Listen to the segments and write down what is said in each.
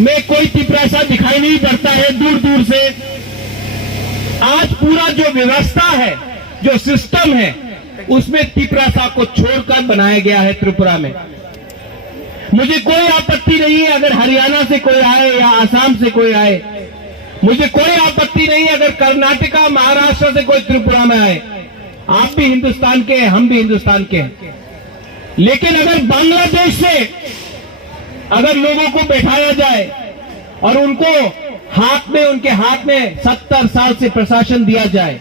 में कोई तिपरासा दिखाई नहीं पड़ता है दूर दूर से। आज पूरा जो व्यवस्था है, जो सिस्टम है, उसमें तिपरासा को छोड़कर बनाया गया है त्रिपुरा में। मुझे कोई आपत्ति नहीं है अगर हरियाणा से कोई आए या आसाम से कोई आए, मुझे कोई आपत्ति नहीं है अगर कर्नाटका महाराष्ट्र से कोई त्रिपुरा में आए। आप भी हिंदुस्तान के हैं, हम भी हिंदुस्तान के हैं। लेकिन अगर बांग्लादेश से अगर लोगों को बैठाया जाए और उनके हाथ में 70 साल से प्रशासन दिया जाए,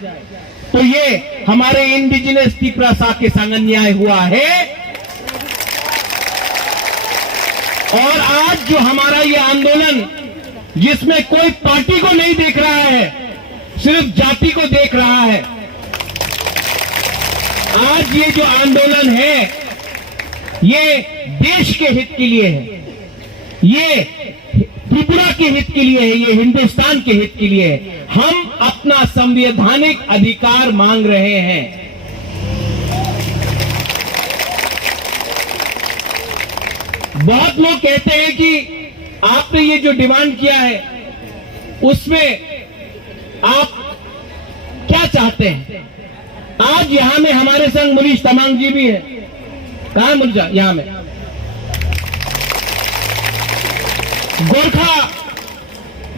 तो ये हमारे इंडिजिनस तिपरासा के संग अन्याय हुआ है। और आज जो हमारा ये आंदोलन, जिसमें कोई पार्टी को नहीं देख रहा है, सिर्फ जाति को देख रहा है, आज ये जो आंदोलन है, ये देश के हित के लिए है, ये त्रिपुरा के हित के लिए है, ये हिंदुस्तान के हित के लिए है। हम अपना संवैधानिक अधिकार मांग रहे हैं। बहुत लोग कहते हैं कि आपने ये जो डिमांड किया है, उसमें आप क्या चाहते हैं। आज यहां में हमारे संग मुनीश तमांग जी भी है। कहां है मुनीश? यहां में। गोरखा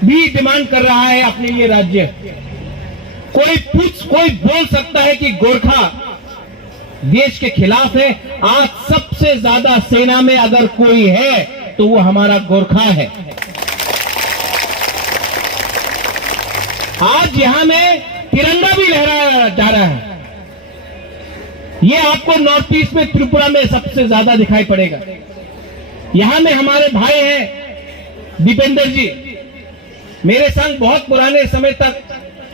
भी डिमांड कर रहा है अपने लिए राज्य। कोई बोल सकता है कि गोरखा देश के खिलाफ है। आज सबसे ज्यादा सेना में अगर कोई है तो वो हमारा गोरखा है। आज यहां में तिरंगा भी लहराया जा रहा है। ये आपको नॉर्थ ईस्ट में त्रिपुरा में सबसे ज्यादा दिखाई पड़ेगा। यहां में हमारे भाई हैं दीपेंद्र जी, मेरे संग बहुत पुराने समय तक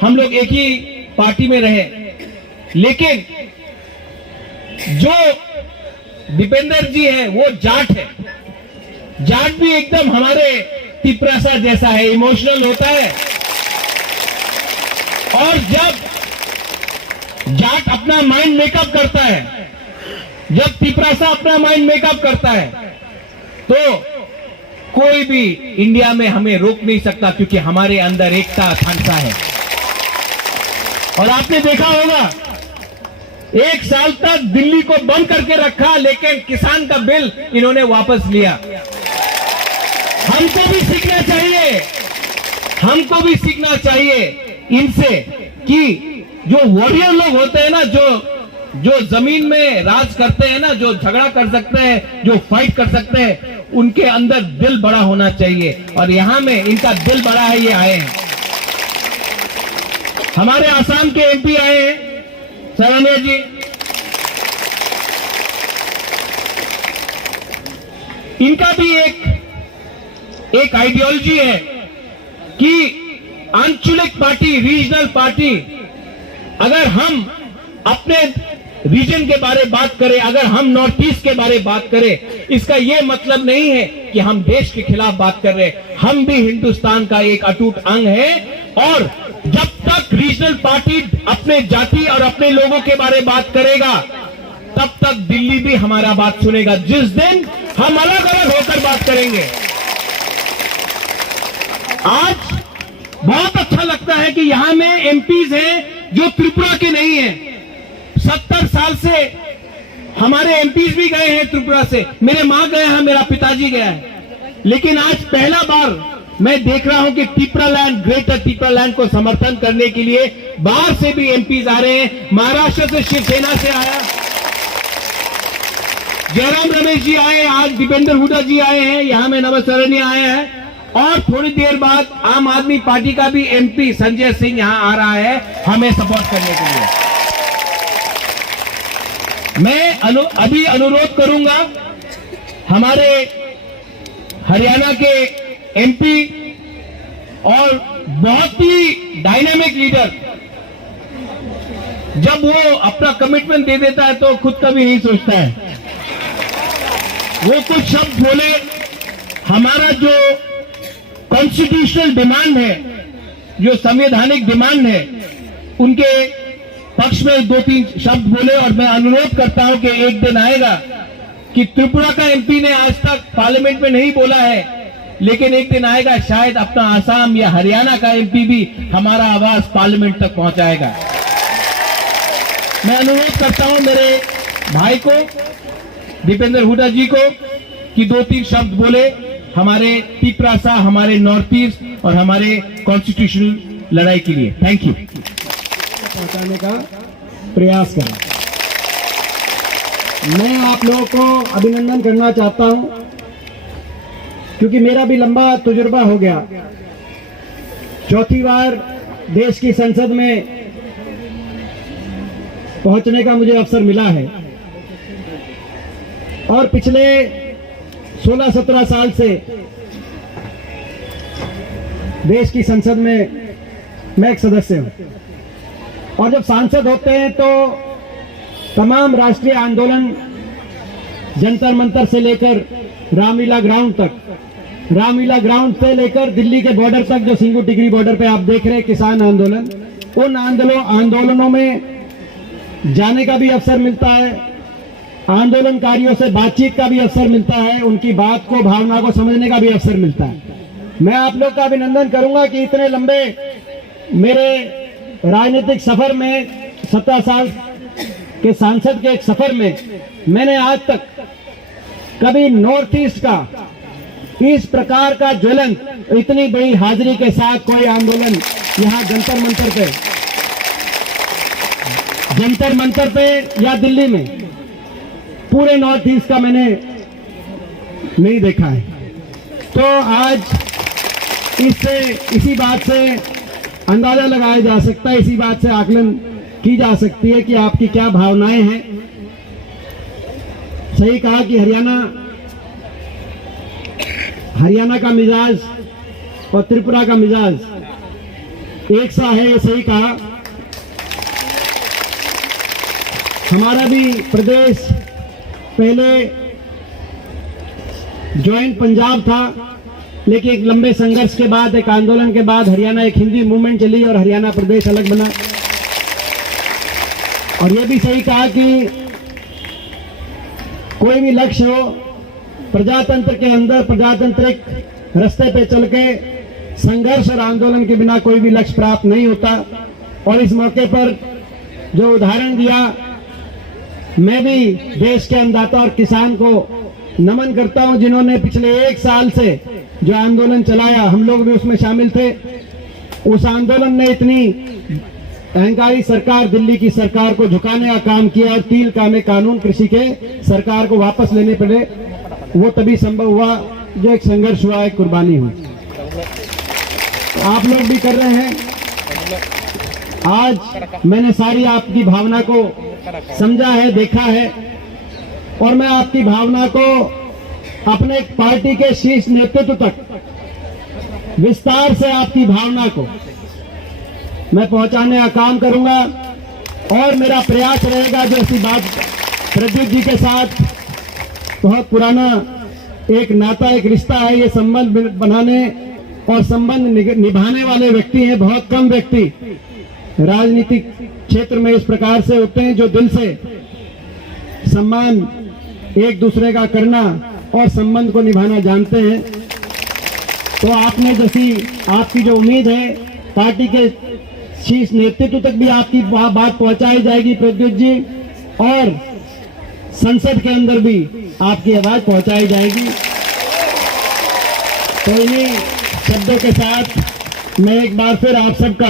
हम लोग एक ही पार्टी में रहे। लेकिन जो दीपेंद्र जी हैं वो जाट है। जाट भी एकदम हमारे तिपरासा जैसा है, इमोशनल होता है। और जब जाट अपना माइंड मेकअप करता है, जब तिपरासा अपना माइंड मेकअप करता है, तो कोई भी इंडिया में हमें रोक नहीं सकता, क्योंकि हमारे अंदर एकता अखंडता है। और आपने देखा होगा, 1 साल तक दिल्ली को बंद करके रखा, लेकिन किसान का बिल इन्होंने वापस लिया। हमको भी सीखना चाहिए, हमको भी सीखना चाहिए इनसे कि जो वॉरियर लोग होते हैं ना, जो जमीन में राज करते हैं ना, जो झगड़ा कर सकते हैं, जो फाइट कर सकते हैं, उनके अंदर दिल बड़ा होना चाहिए। और यहां में इनका दिल बड़ा है, ये आए हैं। हमारे आसाम के एमपी आए हैं सरनिया जी। इनका भी एक आइडियोलॉजी है कि आंचलिक पार्टी, रीजनल पार्टी, अगर हम अपने रीजन के बारे में बात करें, अगर हम नॉर्थ ईस्ट के बारे में बात करें, इसका यह मतलब नहीं है कि हम देश के खिलाफ बात कर रहे हैं। हम भी हिंदुस्तान का एक अटूट अंग है। और जब तक रीजनल पार्टी अपने जाति और अपने लोगों के बारे में बात करेगा, तब तक दिल्ली भी हमारा बात सुनेगा। जिस दिन हम अलग अलग होकर बात करेंगे, आज बहुत अच्छा लगता है कि यहां में एमपीज हैं जो त्रिपुरा के नहीं हैं। 70 साल से हमारे एमपीज भी गए हैं त्रिपुरा से। मेरे मां गए हैं, मेरा पिताजी गया है। लेकिन आज पहला बार मैं देख रहा हूं कि तिपरालैंड, ग्रेटर तिपरालैंड को समर्थन करने के लिए बाहर से भी एमपीज आ रहे हैं। महाराष्ट्र से शिवसेना से आया जयराम रमेश जी आए, आज दीपेंद्र हुड्डा जी आए हैं, यहां में नमः सरनिया आए हैं। और थोड़ी देर बाद आम आदमी पार्टी का भी एमपी संजय सिंह यहां आ रहा है हमें सपोर्ट करने के लिए। मैं अभी अनुरोध करूंगा हमारे हरियाणा के एमपी और बहुत ही डायनामिक लीडर, जब वो अपना कमिटमेंट दे देता है तो खुद का भी नहीं सोचता है। वो कुछ शब्द बोले, हमारा जो कॉन्स्टिट्यूशनल डिमांड है, जो संवैधानिक डिमांड है, उनके पक्ष में 2-3 शब्द बोले। और मैं अनुरोध करता हूं कि एक दिन आएगा कि त्रिपुरा का एमपी ने आज तक पार्लियामेंट में नहीं बोला है लेकिन एक दिन आएगा शायद अपना आसाम या हरियाणा का एमपी भी हमारा आवाज पार्लियामेंट तक पहुंचाएगा। मैं अनुरोध करता हूं मेरे भाई को, दीपेंद्र हुड्डा जी को, कि 2-3 शब्द बोले हमारे तिपरासा, हमारे नॉर्थ ईस्ट और हमारे कॉन्स्टिट्यूशनल लड़ाई के लिए। Thank you. पहुंचाने का प्रयास करें। मैं आप लोगों को अभिनंदन करना चाहता हूं, क्योंकि मेरा भी लंबा तजुर्बा हो गया। 4थी बार देश की संसद में पहुंचने का मुझे अवसर मिला है और पिछले 16-17 साल से देश की संसद में मैं एक सदस्य हूं। और जब सांसद होते हैं तो तमाम राष्ट्रीय आंदोलन, जंतर मंतर से लेकर रामलीला ग्राउंड तक, रामलीला ग्राउंड से लेकर दिल्ली के बॉर्डर तक, जो सिंगू टिकरी बॉर्डर पे आप देख रहे हैं किसान आंदोलन, उन आंदोलनों में जाने का भी अवसर मिलता है, आंदोलनकारियों से बातचीत का भी अवसर मिलता है, उनकी बात को, भावना को समझने का भी अवसर मिलता है। मैं आप लोग का अभिनंदन करूंगा कि इतने लंबे मेरे राजनीतिक सफर में, 17 साल के सांसद के एक सफर में, मैंने आज तक कभी नॉर्थ ईस्ट का इस प्रकार का ज्वलंत, इतनी बड़ी हाजिरी के साथ कोई आंदोलन यहां जंतर मंतर पे या दिल्ली में, पूरे नॉर्थ ईस्ट का मैंने नहीं देखा है। तो आज इसी बात से अंदाजा लगाया जा सकता है, इसी बात से आकलन की जा सकती है कि आपकी क्या भावनाएं हैं। सही कहा कि हरियाणा का मिजाज और त्रिपुरा का मिजाज एक सा है, ये सही कहा। हमारा भी प्रदेश पहले ज्वाइंट पंजाब था, लेकिन एक लंबे संघर्ष के बाद, एक आंदोलन के बाद हरियाणा, एक हिंदी मूवमेंट चली और हरियाणा प्रदेश अलग बना। और यह भी सही कहा कि कोई भी लक्ष्य हो, प्रजातंत्र के अंदर प्रजातांत्रिक रास्ते पे चल के संघर्ष और आंदोलन के बिना कोई भी लक्ष्य प्राप्त नहीं होता। और इस मौके पर जो उदाहरण दिया, मैं भी देश के अन्नदाता और किसान को नमन करता हूं, जिन्होंने पिछले 1 साल से जो आंदोलन चलाया, हम लोग भी उसमें शामिल थे। उस आंदोलन ने इतनी अहंकारी सरकार, दिल्ली की सरकार को झुकाने का काम किया और 3 कामे कानून कृषि के सरकार को वापस लेने पड़े। वो तभी संभव हुआ जो एक संघर्ष हुआ, एक कुर्बानी हुई। आप लोग भी कर रहे हैं। आज मैंने सारी आपकी भावना को समझा है, देखा है, और मैं आपकी भावना को अपने पार्टी के शीर्ष नेतृत्व तक विस्तार से आपकी भावना को मैं पहुंचाने का काम करूंगा। और मेरा प्रयास रहेगा, जो ऐसी बात प्रद्युत जी के साथ बहुत पुराना एक नाता, एक रिश्ता है, ये संबंध बनाने और संबंध निभाने वाले व्यक्ति हैं। बहुत कम व्यक्ति राजनीतिक क्षेत्र में इस प्रकार से होते हैं, जो दिल से सम्मान एक दूसरे का करना और संबंध को निभाना जानते हैं। तो आपने जैसी आपकी जो उम्मीद है, पार्टी के शीर्ष नेतृत्व तक भी आपकी बात पहुंचाई जाएगी प्रद्युत जी, और संसद के अंदर भी आपकी आवाज पहुंचाई जाएगी। तो इन्हीं शब्दों के साथ मैं एक बार फिर आप सबका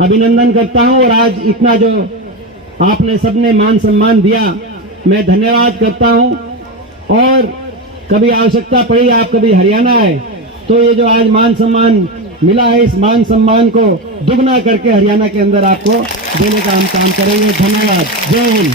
अभिनंदन करता हूं, और आज इतना जो आपने सबने मान सम्मान दिया, मैं धन्यवाद करता हूं। और कभी आवश्यकता पड़ी, आप कभी हरियाणा आए, तो ये जो आज मान सम्मान मिला है, इस मान सम्मान को दुगना करके हरियाणा के अंदर आपको देने का हम काम करेंगे। धन्यवाद। जय हिंद।